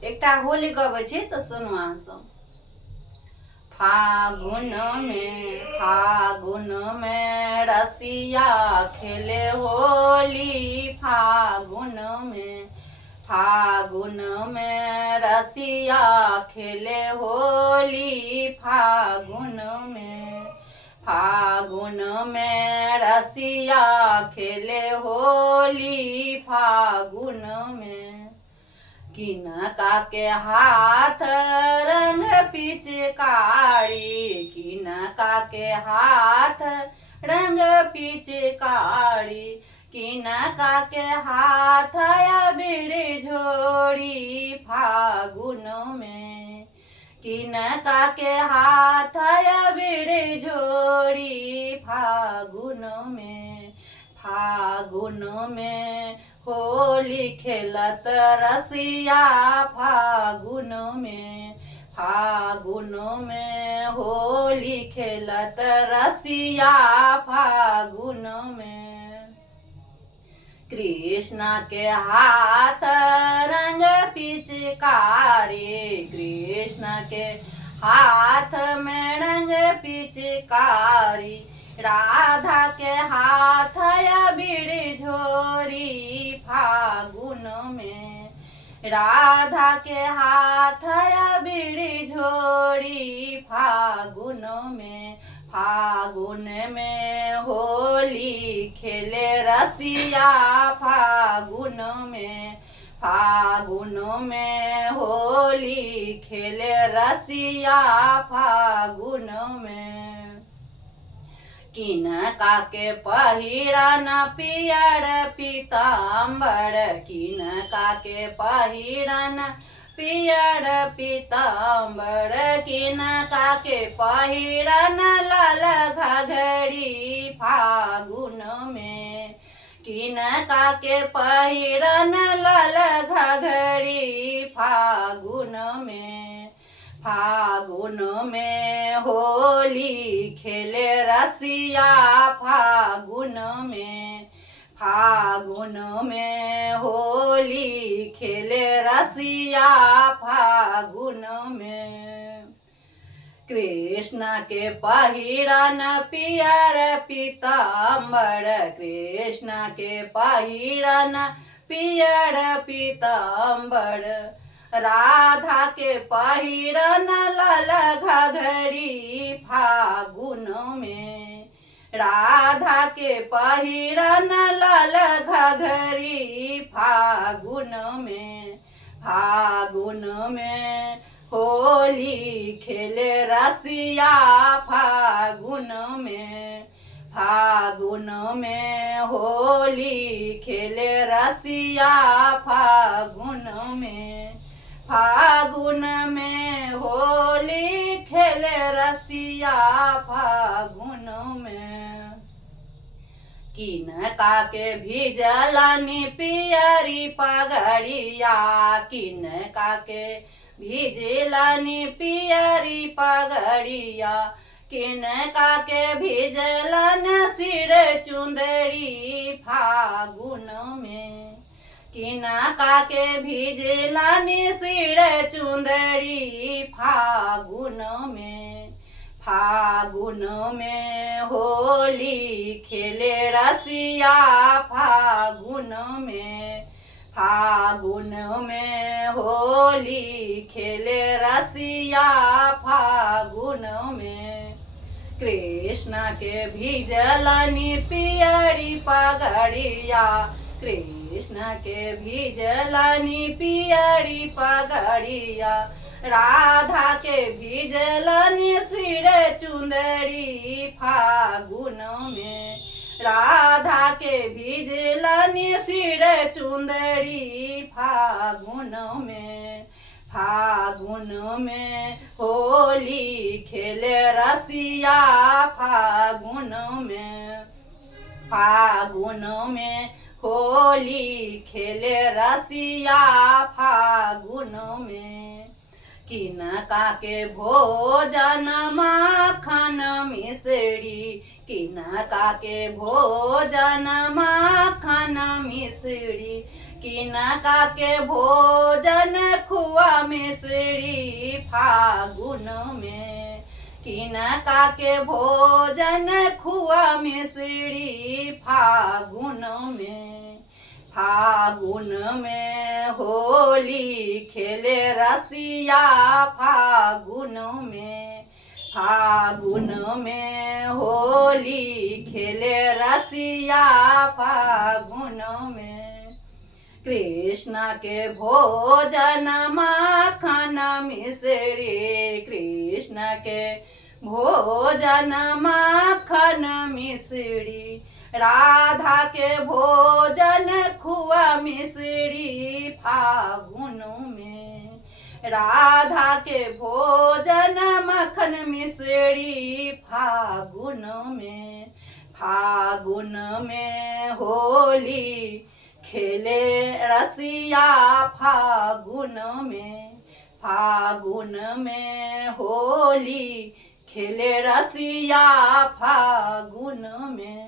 एकटा होली गबै छी तऽ सुनू अहाँ सब। फागुन में रसिया खेले होली। फागुन में रसिया खेले होली। फागुन में रसिया खेले होली। फागुन में किनका के हाथ रंग पिचकारी। किनका के हाथ रंग पिचकारी। किनका के हाथ अबीर झोरी। फागुन में किनका के हाथ अबीर झोरी। फागुन में होली खेलत रसिया। फागुन में होली खेलत रसिया। फागुन में कृष्ण के हाथ रंग पिचकारी। कृष्ण के हाथ में रंग पिचकारी। राधा के हाथ अबीर झोरी। फागुन में राधा के हाथ अबीर झोरी। फागुन में होली खेले रसिया। फागुन में होली खेले रसिया। फागुन में किनका के पहिरन पियर पीताम्बर। किनका के पहिरन पियर पीताम्बर। किनका के पहिरन लाल घघरी। फागुन में किनका के पहिरन लाल घघरी। फागुन में होली खेले रसिया। फागुन में होली खेले रसिया। फागुन में कृष्ण के पहिरन पियर पीताम्बर। कृष्ण के पहिरन पियर पीताम्बर। राधा के पहिरन लाल घघरी। फागुन में राधा के पहिरन लाल घघरी। फागुन में होली खेले रसिया। फागुन में होली खेले रसिया। फागुन में होली खेले रसिया। फागुन में किनका के भिजलनी पियरी पगड़िया। किनका के भिजलनी पियरी पगड़िया। किनका के भिजलन सिर चुंदड़ी। फागुन में किनका के भिजलनी सिर चुंदड़ी। फागुन में होली खेले रसिया। फागुन में होली खेले रसिया। फागुन में कृष्ण के भिजलनी पियरी पगड़िया। कृष्ण के भिजलनी पियरी पगड़िया। राधा के भिजलनी सिर चुंदड़ी। फागुन में राधा के भिजलनी सिर चुंदड़ी। फागुन में होली खेले रसिया। फागुन में होली खेले रसिया। फागुन में किनका के भोजन माखन मिश्री। किनका के भोजन माखन मिश्री। किनका के भोजन खुआ मिश्री फागुन में, किनका के भोजन खुआ मिश्री फागुन में। फागुन में होली खेले रसिया फागुन में, फागुन में होली खेले रसिया फागुन में। कृष्ण के भोजन माखन मिश्री, कृष्ण के भोजन माखन मिश्री, राधा के भोजन खुआ मिश्री फागुन में, राधा के भोजन मखन मिश्री फागुन में। फागुन में होली खेले रसिया फागुन में, फागुन में होली खेले रसिया फागुन में।